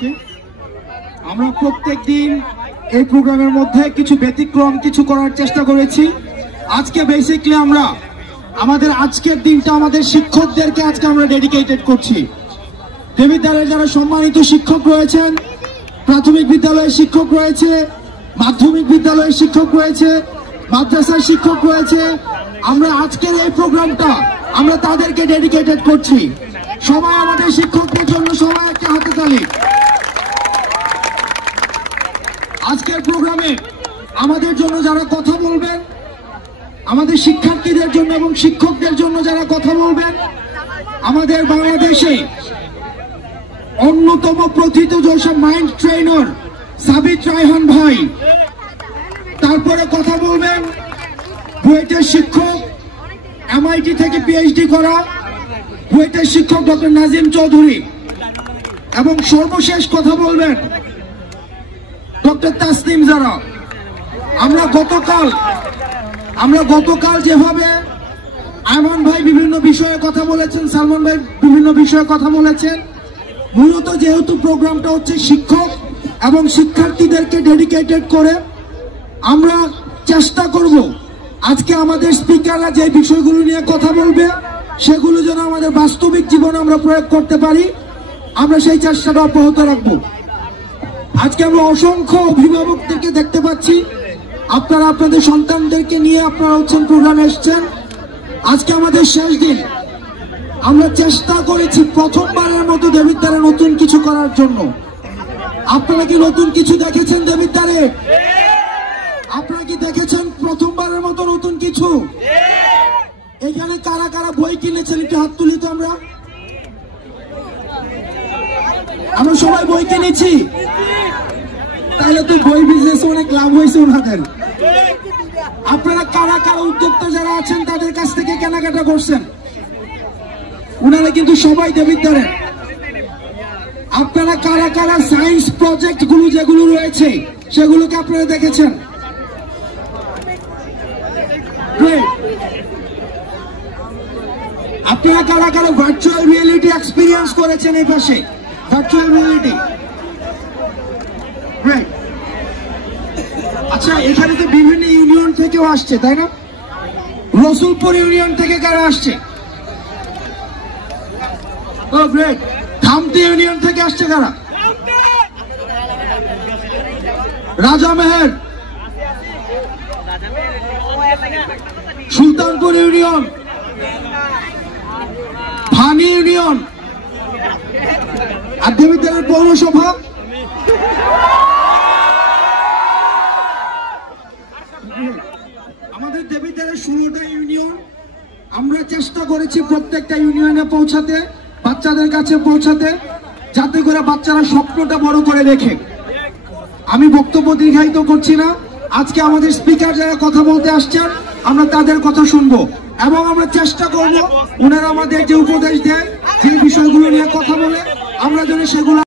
সবাইকে। আমরা প্রত্যেকদিন এই প্রোগ্রামের মধ্যে কিছু ব্যতিক্রম কিছু করার চেষ্টা করেছি। আজকে বেসিক্যালি আমরা আমাদের আজকের দিনটা আমাদের শিক্ষকদেরকে আজকে আমরা ডেডিকেটেড করছি। দেবিদ্বারের যারা সম্মানিত শিক্ষক রয়েছেন, প্রাথমিক বিদ্যালয়ের শিক্ষক রয়েছে, মাধ্যমিক বিদ্যালয়ের শিক্ষক রয়েছে, মাদ্রাসার শিক্ষক রয়েছে, আমরা আজকের এই প্রোগ্রামটা আমরা তাদেরকে ডেডিকেটেড করছি। সবাই আমাদের শিক্ষকদের জন্য সবাই একটা হাতে তালি। আজকের প্রোগ্রামে আমাদের জন্য যারা কথা বলবেন, আমাদের শিক্ষার্থীদের জন্য এবং শিক্ষকদের জন্য যারা কথা বলবেন, আমাদের বাংলাদেশে অন্যতম প্রথিত যশা মাইন্ড ট্রেনার সাবিত রায়হান ভাই, তারপরে কথা বলবেন বুয়েটের শিক্ষক, এমআইটি থেকে পিএইচডি করা বুয়েটের শিক্ষক ডক্টর নাজিম চৌধুরী, এবং সর্বশেষ কথা বলবেন ডক্টর তাসনিম জারা। আমরা গতকাল যেভাবে আয়মান ভাই বিভিন্ন বিষয়ে কথা বলেছেন, সালমান ভাই বিভিন্ন বিষয়ে কথা বলেছেন, মূলত যেহেতু প্রোগ্রামটা হচ্ছে শিক্ষক এবং শিক্ষার্থীদেরকে ডেডিকেটেড করে, আমরা চেষ্টা করব আজকে আমাদের স্পিকাররা যে বিষয়গুলো নিয়ে কথা বলবে সেগুলো যেন আমাদের বাস্তবিক জীবনে আমরা প্রয়োগ করতে পারি, আমরা সেই চেষ্টাটা অব্যাহত রাখবো। আজকে আমরা অসংখ্য অভিভাবকদেরকে দেখতে পাচ্ছি, আপনারা আপনাদের সন্তানদেরকে নিয়ে আপনারা হচ্ছেন প্রোগ্রামে এসছেন। আজকে আমাদের শেষ দিন, আমরা চেষ্টা করেছি প্রথমবারের মতো দেবিদ্বারে নতুন কিছু করার জন্য। আপনারা কি নতুন কিছু দেখেছেন দেবিদ্বারে? আপনারা কি দেখেছেন প্রথমবারের মতো নতুন কিছু? এখানে কারা কারা বই কিনেছেন একটু হাত তুলি তো। আমরা সবাই বই কিনেছি, তাইলে তো বই বিজনেস অনেক লাভ হয়েছে ওনাদের। আপনারা কারা কারা উদ্যোক্তা যারা আছেন তাদের কাছ থেকে কেনাকাটা করছেন? ওনারা কিন্তু সবাই দেবিদ্বারের। আপনারা কারা কারা সায়েন্স প্রজেক্ট গুলো যেগুলো রয়েছে সেগুলোকে আপনারা দেখেছেন? আপনারা কারা কারা ভার্চুয়াল রিয়েলিটি এক্সপিরিয়েন্স করেছেন? এই পাশে ভার্চুয়াল রিয়েলিটি। আচ্ছা, এখানে তো বিভিন্ন ইউনিয়ন থেকেও আসছে, তাই না? রসুলপুর ইউনিয়ন থেকে কারা আসছে? থামতি ইউনিয়ন থেকে আসছে কারা? রাজামেহের, সুলতানপুর ইউনিয়ন, ফানি ইউনিয়ন, আর দেবিদ্বারের পৌরসভা। আমাদের দেবিদ্বারের 16টা ইউনিয়ন। আমরা চেষ্টা করেছি প্রত্যেকটা ইউনিয়নে পৌঁছাতে, বাচ্চাদের কাছে পৌঁছাতে, যাতে করে বাচ্চারা স্বপ্নটা বড় করে দেখে। আমি বক্তব্য দীর্ঘায়িত করছি না। আজকে আমাদের স্পিকার যারা কথা বলতে আসছেন, আমরা তাদের কথা শুনবো এবং আমরা চেষ্টা করব ওনারা আমাদের যে উপদেশ দেয়, যে বিষয়গুলো নিয়ে কথা বলে, আমরা যেন সেগুলো